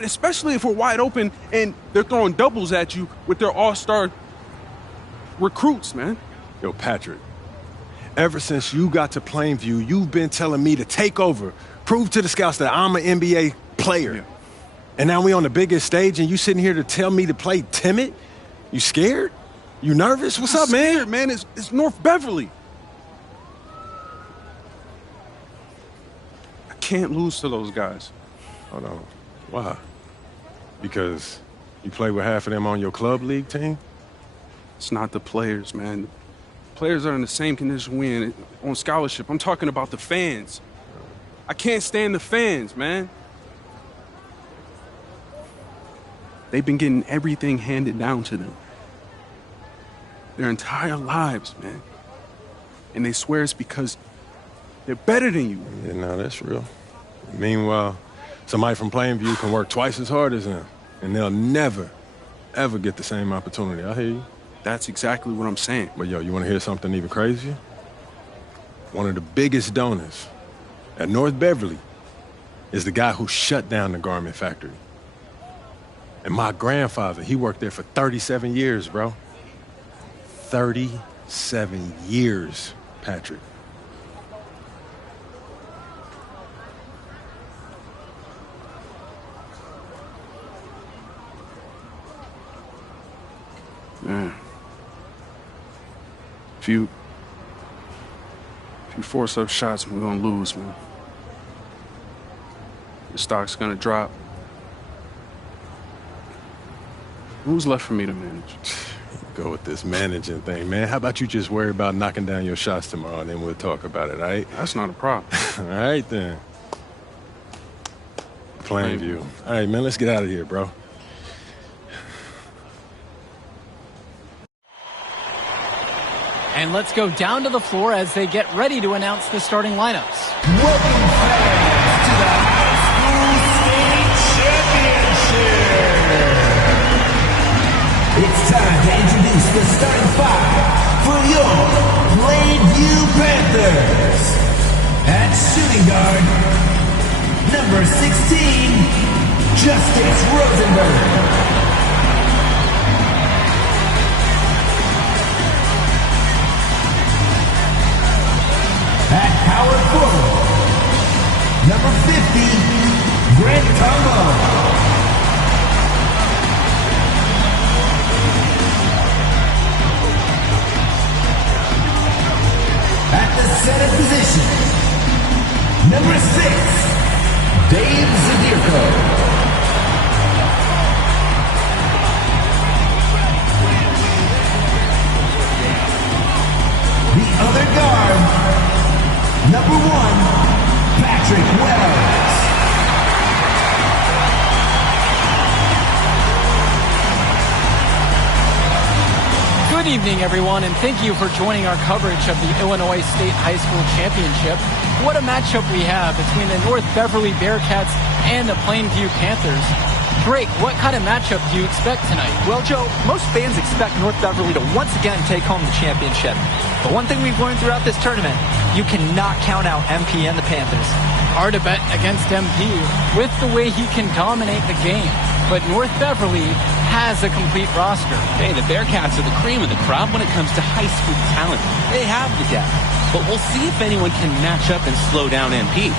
especially if we're wide open and they're throwing doubles at you with their all-star recruits, man. Yo, Patrick, ever since you got to Plainview, you've been telling me to take over, prove to the scouts that I'm an NBA player. Yeah. And now we on the biggest stage and you sitting here to tell me to play timid? You scared? You nervous? What's up, man? Scared, man. It's North Beverly. I can't lose to those guys. Hold on. Why? Because you play with half of them on your club league team? It's not the players, man. Players are in the same condition we in on scholarship. I'm talking about the fans. I can't stand the fans, man. They've been getting everything handed down to them their entire lives, man. And they swear it's because they're better than you. Yeah, no, that's real. Meanwhile, somebody from Plainview can work twice as hard as them, and they'll never, ever get the same opportunity. I hear you. That's exactly what I'm saying. But, yo, you want to hear something even crazier? One of the biggest donors at North Beverly is the guy who shut down the garment factory. And my grandfather, he worked there for 37 years, bro. 37 years, Patrick. Man. If you force up shots, we're gonna lose, man. The stock's gonna drop. Who's left for me to manage? Go with this managing thing, man. How about you just worry about knocking down your shots tomorrow, and then we'll talk about it, all right? That's not a problem. All right, then. Plainview. All right, man, let's get out of here, bro. And let's go down to the floor as they get ready to announce the starting lineups. Welcome fans to the High School State Championship. It's time to introduce the starting five for your Plainview Panthers. At shooting guard, number 16, Justice Rosenberg. At power forward, number 50, Grant Combo. At the center position, number 6, Dave Zadirko. The other guard, number 1, Patrick Wells. Good evening, everyone, and thank you for joining our coverage of the Illinois State High School Championship. What a matchup we have between the North Beverly Bearcats and the Plainview Panthers. Drake, what kind of matchup do you expect tonight? Well, Joe, most fans expect North Beverly to once again take home the championship. But one thing we've learned throughout this tournament, you cannot count out MP and the Panthers. Hard to bet against MP with the way he can dominate the game. But North Beverly has a complete roster. Hey, the Bearcats are the cream of the crop when it comes to high school talent. They have the depth. But we'll see if anyone can match up and slow down MP.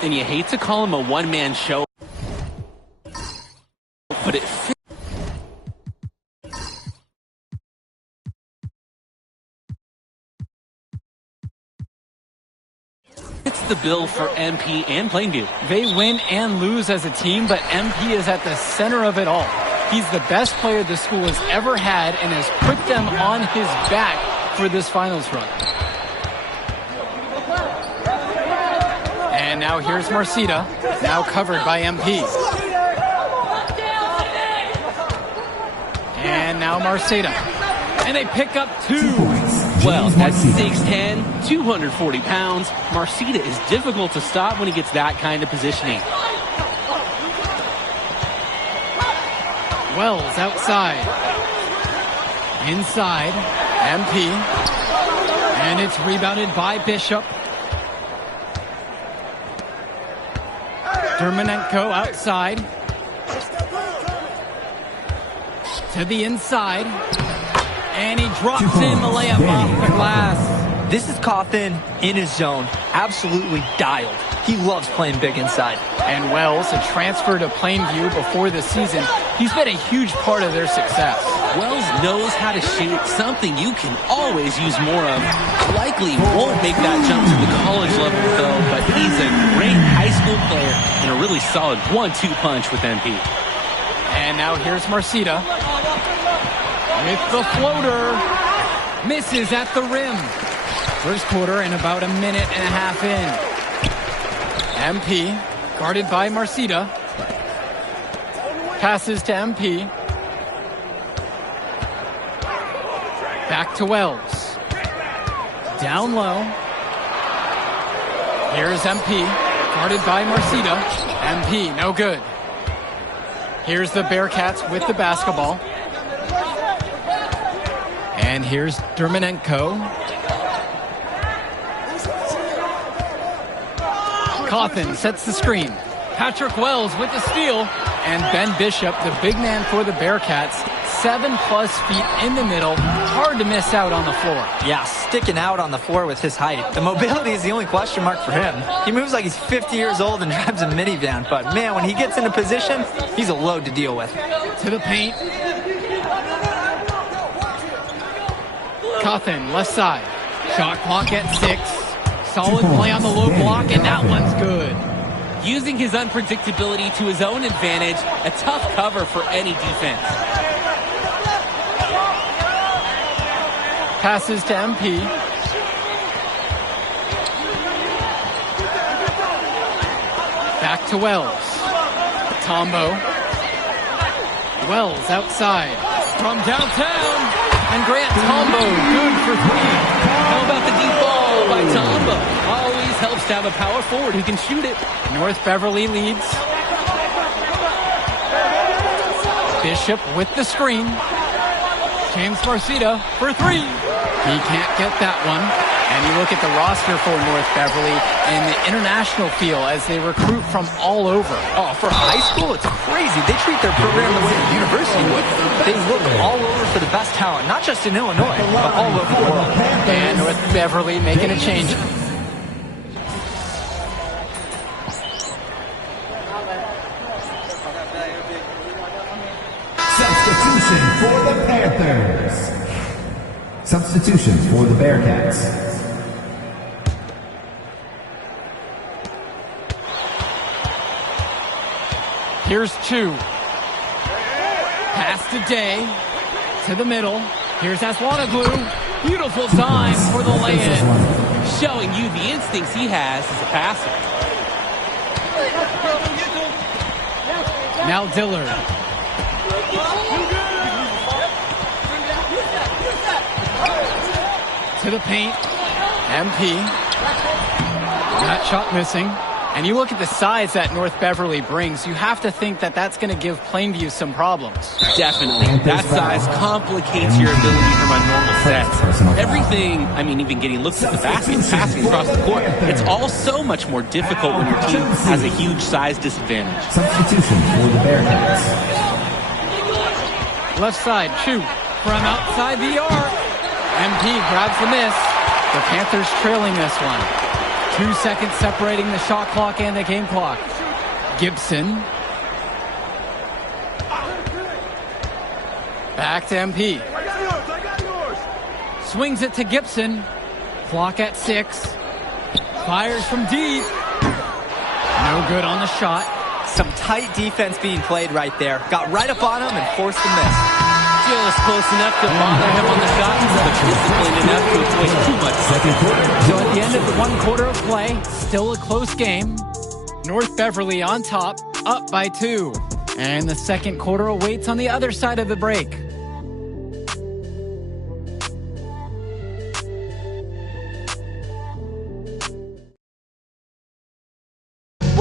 And you hate to call him a one-man show, but it fits the bill for MP and Plainview. They win and lose as a team, but MP is at the center of it all. He's the best player the school has ever had and has put them on his back for this finals run. And now here's Marcita, now covered by MP. And now Marcita. And they pick up 2. Well, at 6'10", 240 pounds, Marcita is difficult to stop when he gets that kind of positioning. Wells outside. Inside, MP. And it's rebounded by Bishop. Dermonenko outside. To the inside. And he drops in the layup off the glass. This is Cawthon in his zone. Absolutely dialed. He loves playing big inside. And Wells, a transfer to Plainview before the season, he's been a huge part of their success. Wells knows how to shoot, something you can always use more of. Likely won't make that jump to the college level, though, but he's a great high school player and a really solid 1-2 punch with MP. And now here's Marcita. With the floater. Misses at the rim. First quarter and about a minute and a half in. MP, guarded by Marcita. Passes to MP. Back to Wells. Down low. Here's MP, guarded by Marcita. MP, no good. Here's the Bearcats with the basketball. And here's Dermonenko. Cawthon sets the screen. Patrick Wells with the steal. And Ben Bishop, the big man for the Bearcats, 7+ feet in the middle. Hard to miss out on the floor. Yeah, sticking out on the floor with his height. The mobility is the only question mark for him. He moves like he's 50 years old and drives a minivan. But man, when he gets into position, he's a load to deal with. To the paint. Cawthon, left side. Shot clock at 6. Solid play on the low block, and that one's good. Using his unpredictability to his own advantage, a tough cover for any defense. Passes to MP. Back to Wells. Tombo. Wells outside. From downtown. And Grant Tombo, good for 3. How about the deep ball by Tombo? Always helps to have a power forward who can shoot it. North Beverly leads. Bishop with the screen. James Marcita for 3. He can't get that one. And you look at the roster for North Beverly and the international feel as they recruit from all over. Oh, for high school, it's crazy. They treat their program the way the university would. They look all over for the best talent, not just in Illinois, but all over the world. And North Beverly making a change. Substitution for the Panthers. Substitution for the Bearcats. Here's 2. Pass to Day. To the middle. Here's Aswanoglu. Beautiful time for the lay-in. Showing you the instincts he has as a passer. Now Dillard. To the paint. MP. That shot missing. And you look at the size that North Beverly brings, you have to think that that's going to give Plainview some problems. Definitely. That size complicates your ability to run normal sets. Everything, I mean, even getting looks at the basket, passing across the court, it's all so much more difficult when your team has a huge size disadvantage. Substitution for the Bearcats. Left side, shoot from outside the arc. MP grabs the miss. The Panthers trailing this one. 2 seconds separating the shot clock and the game clock. Gibson. Back to MP. Swings it to Gibson. Clock at 6. Fires from deep. No good on the shot. Some tight defense being played right there. Got right up on him and forced the miss. Just close enough to bother him on the shot, but disciplined enough to avoid too much. So at the end of the 1 quarter of play, still a close game. North Beverly on top, up by 2. And the second quarter awaits on the other side of the break.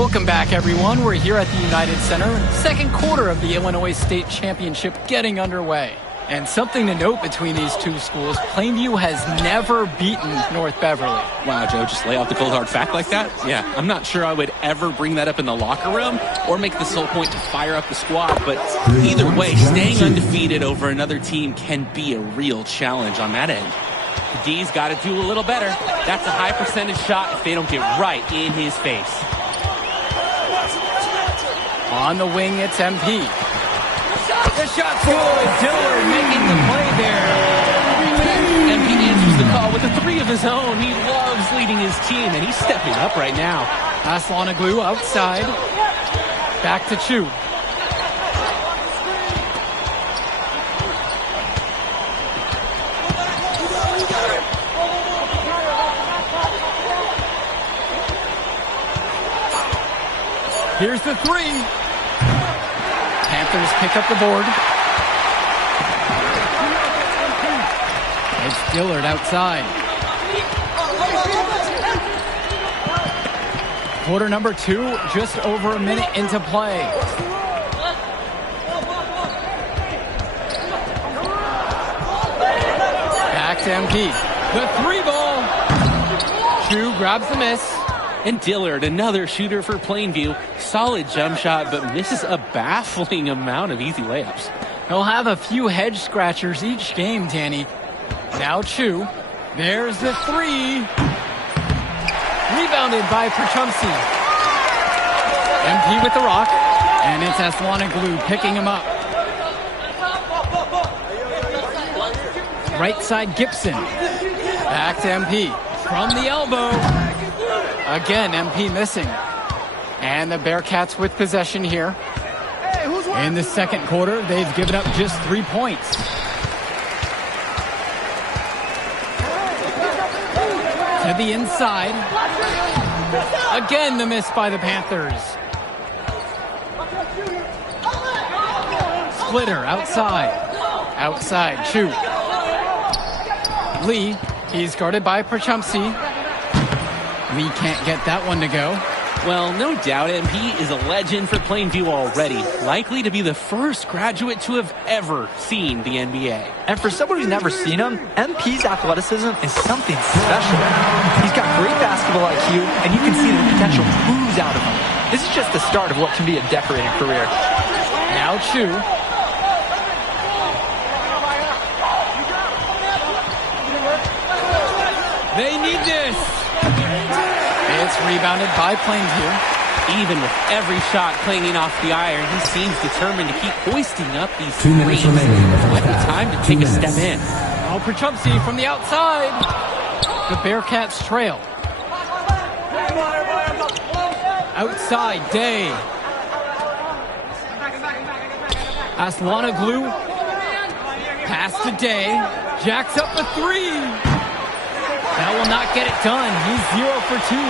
Welcome back, everyone. We're here at the United Center. Second quarter of the Illinois State Championship getting underway. And something to note between these two schools, Plainview has never beaten North Beverly. Wow, Joe, just lay out the cold hard fact like that? Yeah, I'm not sure I would ever bring that up in the locker room or make this whole point to fire up the squad, but either way, staying undefeated over another team can be a real challenge on that end. The D's got to do a little better. That's a high percentage shot if they don't get right in his face. On the wing, it's MP. The shot's good. Dillard making the play there. MP answers the call with a three of his own. He loves leading his team, and he's stepping up right now. Aslanoglu outside. Back to Chu. Here's the three. Panthers pick up the board. It's Dillard outside. Quarter number 2, just over a minute into play. Back to MP. The three ball. Chu grabs the miss. And Dillard, another shooter for Plainview. Solid jump shot, but misses a baffling amount of easy layups. He'll have a few head scratchers each game, Danny. Now Chu. There's the three. Rebounded by Perchumsky. MP with the rock. And it's Aslanoglu picking him up. Right side Gibson. Back to MP. From the elbow. Again, MP missing. And the Bearcats with possession here. In the second quarter, they've given up just 3 points. To the inside. Again, the miss by the Panthers. Splitter outside. Outside, Chu. Lee, he's guarded by Perchumsky. Lee can't get that one to go. Well, no doubt MP is a legend for Plainview already. Likely to be the first graduate to have ever seen the NBA. And for someone who's never seen him, MP's athleticism is something special. He's got great basketball IQ, and you can see the potential ooze out of him. This is just the start of what can be a decorated career. Now Chu. They need this. It's rebounded by Plainview. Even with every shot clanging off the iron, he seems determined to keep hoisting up these 2 minutes threes. remaining. Might be time to take a step in. Oh, Perchumsky from the outside. The Bearcats trail. Outside, Day. Aslanoglu. Pass to Day. Jacks up a three. That will not get it done. He's 0 for 2.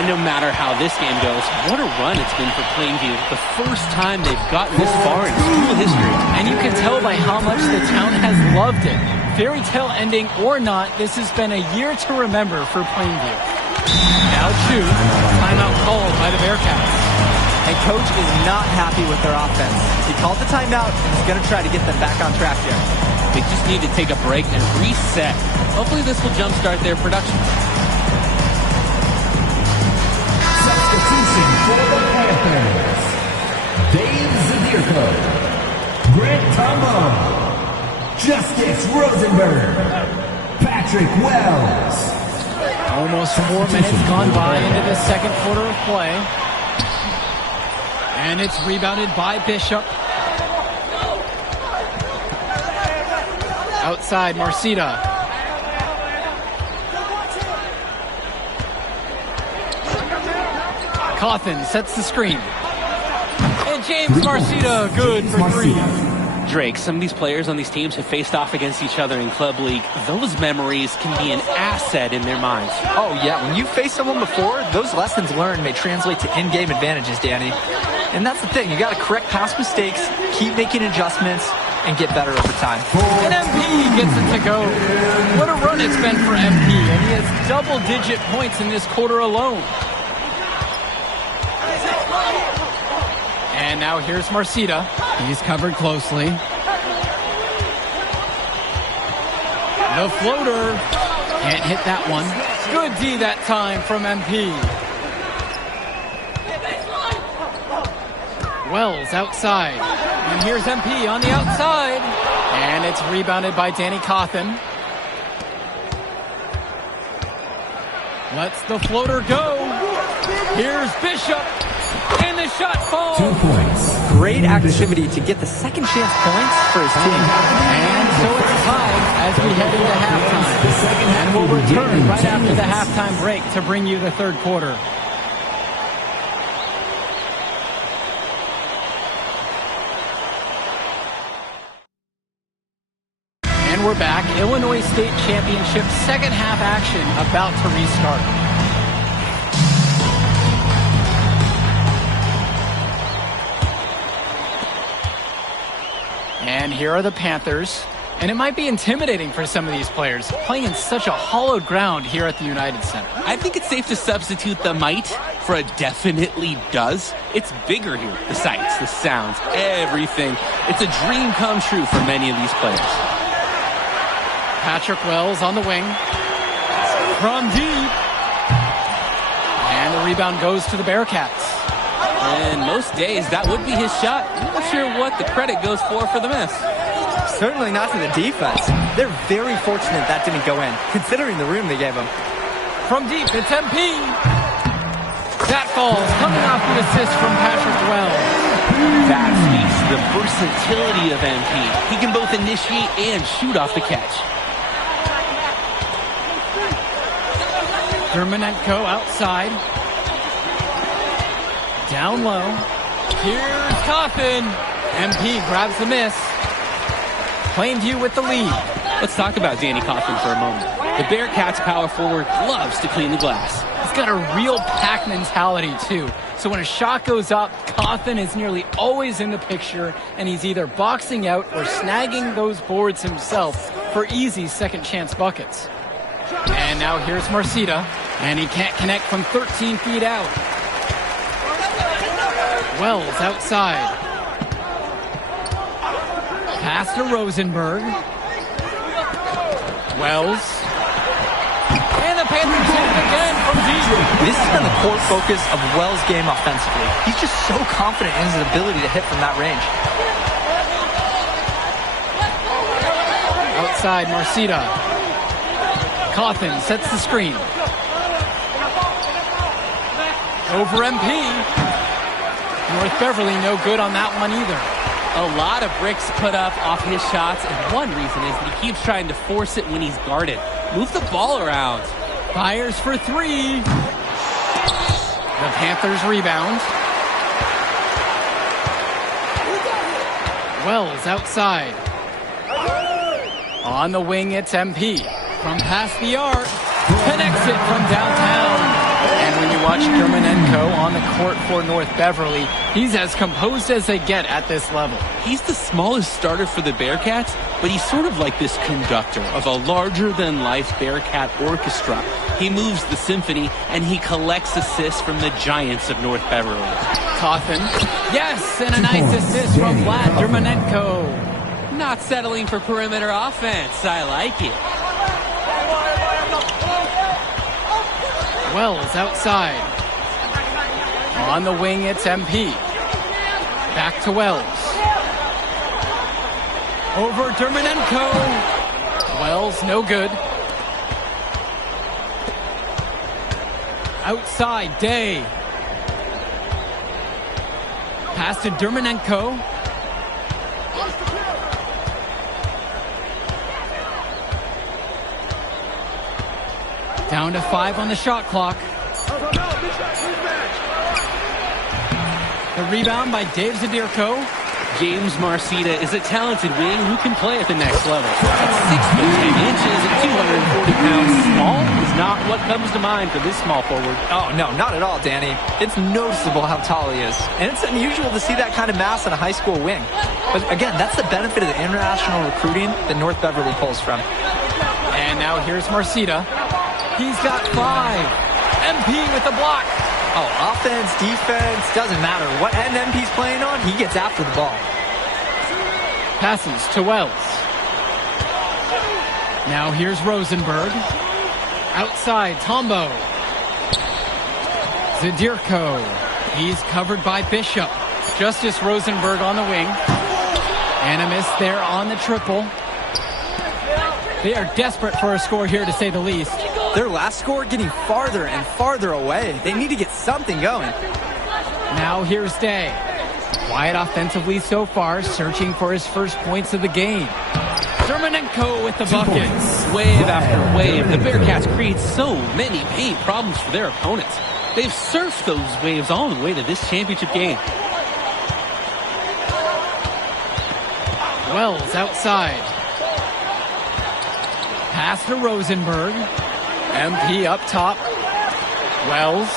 And no matter how this game goes, what a run it's been for Plainview. The first time they've gotten this far in school history. And you can tell by how much the town has loved it. Fairy tale ending or not, this has been a year to remember for Plainview. Now Chu, timeout called by the Bearcats. And coach is not happy with their offense. He called the timeout and he's going to try to get them back on track here. They just need to take a break and reset. Hopefully this will jumpstart their production. Substitution for the Panthers. Dave Zadirko. Grant Tombo. Justice Rosenberg. Patrick Wells. Almost 4 minutes gone by into the second quarter of play. And it's rebounded by Bishop. Outside, Marcita. Cawthon sets the screen. And James Marcita, good for 3. Drake, some of these players on these teams have faced off against each other in Club League. Those memories can be an asset in their minds. Oh, yeah. When you face someone before, those lessons learned may translate to in-game advantages, Danny. And that's the thing. You got to correct past mistakes, keep making adjustments, and get better over time. And MP gets it to go. What a run it's been for MP. And he has double-digit points in this quarter alone. And now here's Marcita. He's covered closely. The floater. Can't hit that one. Good D that time from MP. Wells outside. And here's MP on the outside. And it's rebounded by Danny Cawthon. Lets the floater go. Here's Bishop. And the shot falls. 2 points. Great activity to get the second chance points for his team. And so it's tied as we head into halftime. And we'll return right after the halftime break to bring you the third quarter. And we're back. Illinois State Championship second half action about to restart. And here are the Panthers. And it might be intimidating for some of these players, playing in such a hollowed ground here at the United Center. I think it's safe to substitute the might for a definitely does. It's bigger here. The sights, the sounds, everything. It's a dream come true for many of these players. Patrick Wells on the wing. From deep. And the rebound goes to the Bearcats. And most days, that would be his shot. I'm not sure what the credit goes for the miss. Certainly not to the defense. They're very fortunate that didn't go in, considering the room they gave him. From deep, it's MP. That falls, coming off the assist from Patrick Wells. That speaks to the versatility of MP. He can both initiate and shoot off the catch. Dermonenko outside. Down low. Here's Cawthon. MP grabs the miss. Plainview with the lead. Let's talk about Danny Cawthon for a moment. The Bearcats power forward loves to clean the glass. He's got a real pack mentality too. So when a shot goes up, Cawthon is nearly always in the picture, and he's either boxing out or snagging those boards himself for easy second chance buckets. And now here's Marcita, and he can't connect from 13 feet out. Wells outside. Pass to Rosenberg. Wells. And the Panthers hit it again from deep. This has been the core focus of Wells' game offensively. He's just so confident in his ability to hit from that range. Outside, Marcita. Cawthon sets the screen. Over MP. North Beverly no good on that one either. A lot of bricks put up off his shots, and one reason is that he keeps trying to force it when he's guarded. Move the ball around. Fires for three. The Panthers rebound. Wells outside. On the wing, it's MP. From past the arc. Connects it from downtown. And when you watch Dermonenko on the court for North Beverly, he's as composed as they get at this level. He's the smallest starter for the Bearcats, but he's sort of like this conductor of a larger-than-life Bearcat orchestra. He moves the symphony, and he collects assists from the giants of North Beverly. Cawthon. Yes, and a nice assist from Vlad Dermonenko. Not settling for perimeter offense. I like it. Wells outside. On the wing, it's MP. Back to Wells. Over Dermonenko. Wells, no good. Outside, Day. Pass to Dermonenko. Down to 5 on the shot clock. The rebound by Dave Zadirko. James Marcita is a talented wing who can play at the next level. At 6 foot 10 inches and 240 pounds, small is not what comes to mind for this small forward. Oh, no, not at all, Danny. It's noticeable how tall he is. And it's unusual to see that kind of mass in a high school wing. But again, that's the benefit of the international recruiting that North Beverly pulls from. And now here's Marcita. He's got 5. MP with the block. Oh, offense, defense, doesn't matter. What end MP's playing on, he gets after the ball. Passes to Wells. Now here's Rosenberg. Outside, Tombo. Zadirko. He's covered by Bishop. Justice Rosenberg on the wing. And a miss there on the triple. They are desperate for a score here, to say the least. Their last score getting farther and farther away. They need to get something going. Now here's Day. Quiet offensively so far, searching for his first points of the game. Dermonenko with the bucket. Wave after wave, the Bearcats create so many paint problems for their opponents. They've surfed those waves all the way to this championship game. Wells outside. Pass to Rosenberg. MP up top. Wells.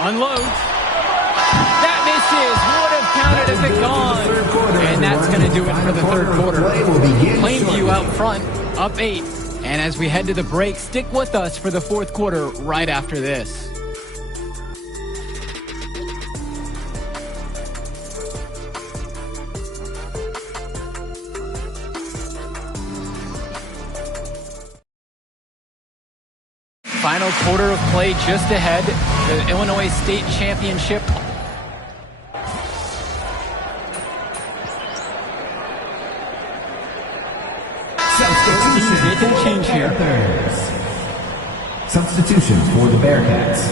Unloads. That misses. Would have counted if it gone. And that's going to do it for the third quarter. Plainview out front, up 8. And as we head to the break, stick with us for the fourth quarter right after this. Final quarter of play just ahead. The Illinois State Championship. Making a change here. Substitutions for the Bearcats.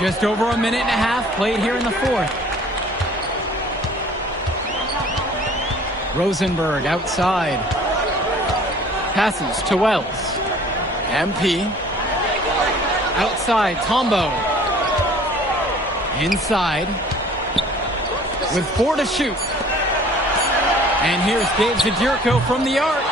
Just over a minute and a half played here in the fourth. Rosenberg outside. Passes to Wells. MP. Outside, Tombo. Inside. With 4 to shoot. And here's Dave Zadirko from the arc.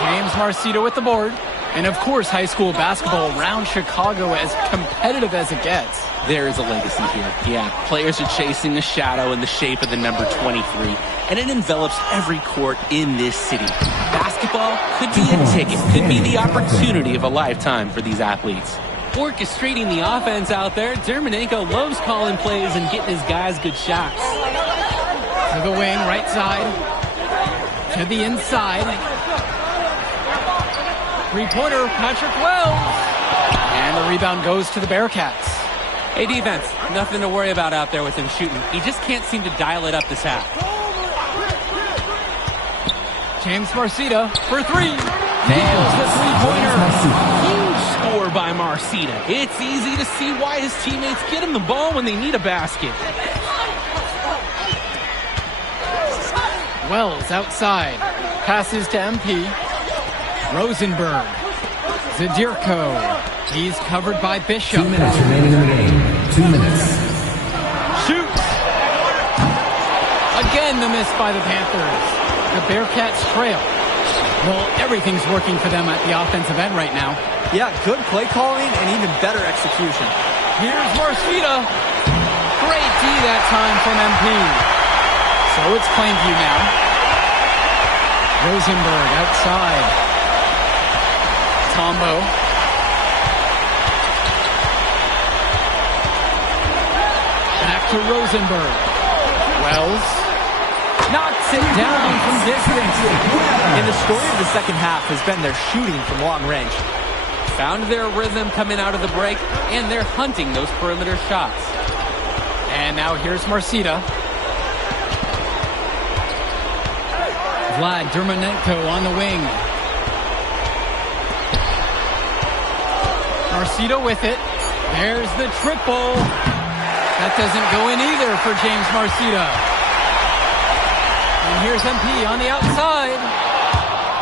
James Marcito with the board. And of course, high school basketball around Chicago as competitive as it gets. There is a legacy here. Yeah, players are chasing the shadow in the shape of the number 23, and it envelops every court in this city. Basketball could be a ticket, could be the opportunity of a lifetime for these athletes. Orchestrating the offense out there, Dermonenko loves calling plays and getting his guys good shots. To the wing, right side. To the inside. Three-pointer, Patrick Wells. And the rebound goes to the Bearcats. Hey, defense, nothing to worry about out there with him shooting. He just can't seem to dial it up this half. James Marcita for 3. Nails the three-pointer. Huge score by Marcita. It's easy to see why his teammates get him the ball when they need a basket. Wells outside. Passes to MP. Rosenberg. Zadirko. He's covered by Bishop. 2 minutes remaining in the game. 2 minutes. Shoots. Again, the miss by the Panthers. The Bearcats trail. Well, everything's working for them at the offensive end right now. Yeah, good play calling and even better execution. Here's Marcita. Great D that time from MP. So it's Plainview now. Rosenberg outside. Tombo. Back to Rosenberg. Wells knocks it down from distance. And the story of the second half has been their shooting from long range. Found their rhythm coming out of the break, and they're hunting those perimeter shots. And now here's Marcita. Vlad Dermonenko on the wing. Marcita with it. There's the triple. That doesn't go in either for James Marcita. And here's MP on the outside.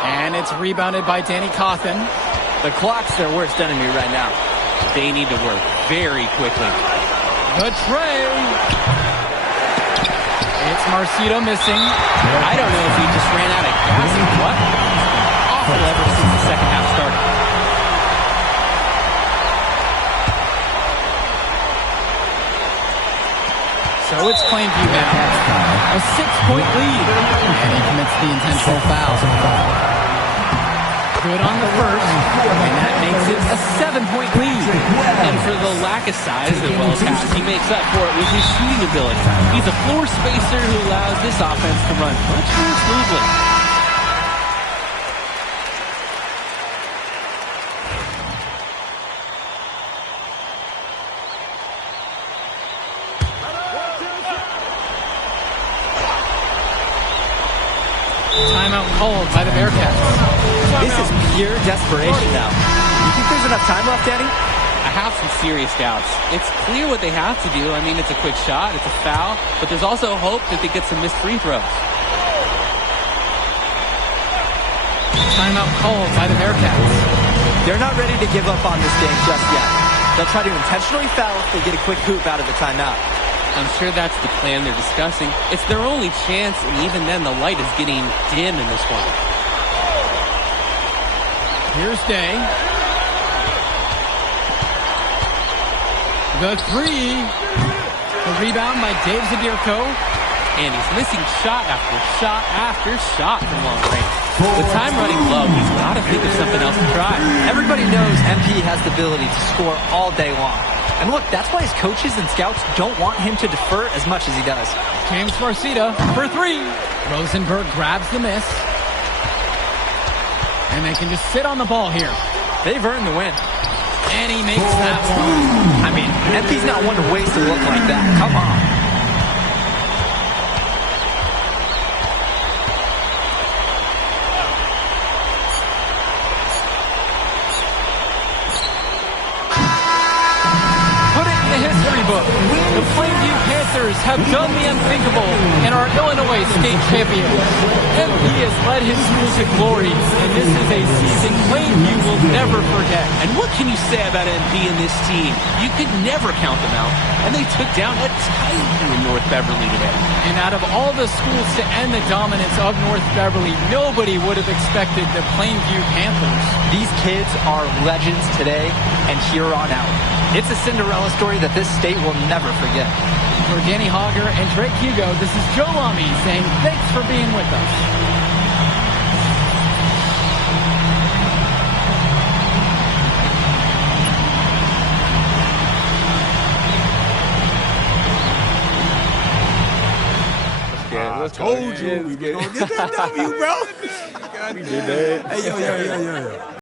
And it's rebounded by Danny Cawthon. The clock's their worst enemy right now. They need to work very quickly. The tray. It's Marcita missing. I don't know if he just ran out of gas or what. Awful ever since the second half started. So it's Plainview now. A 6-point lead. And he commits the intentional foul. Good on the first. And that makes it a 7-point lead. And for the lack of size as well as has, he makes up for it with his shooting ability. He's a floor spacer who allows this offense to run much more smoothly. Timeout called by the Bearcats. This is pure desperation now. You think there's enough time left, Danny? I have some serious doubts. It's clear what they have to do. I mean, it's a quick shot, it's a foul, but there's also hope that they get some missed free throws. Timeout called by the Bearcats. They're not ready to give up on this game just yet. They'll try to intentionally foul if they get a quick hoop out of the timeout. I'm sure that's the plan they're discussing. It's their only chance, and even then the light is getting dim in this one. Here's Day. The three. The rebound by Dave Zadirko. And he's missing shot after shot after shot from long range. With time running low, he's got to think of something else to try. Everybody knows MP has the ability to score all day long. And look, that's why his coaches and scouts don't want him to defer as much as he does. James Marcita for three. Rosenberg grabs the miss. And they can just sit on the ball here. They've earned the win. And he makes that one. I mean, MP's not one to waste a look like that. Come on. The Plainview Panthers have done the unthinkable and are Illinois state champions. MP has led his school to glory, and this is a season Plainview will never forget. And what can you say about MP and this team? You could never count them out, and they took down a Titan in North Beverly today. And out of all the schools to end the dominance of North Beverly, nobody would have expected the Plainview Panthers. These kids are legends today and here on out. It's a Cinderella story that this state will never forget. For Danny Hogger and Drake Hugo, this is Joe Lamy saying thanks for being with us. I told you we were gonna get that W, bro. We did that. Hey, yo.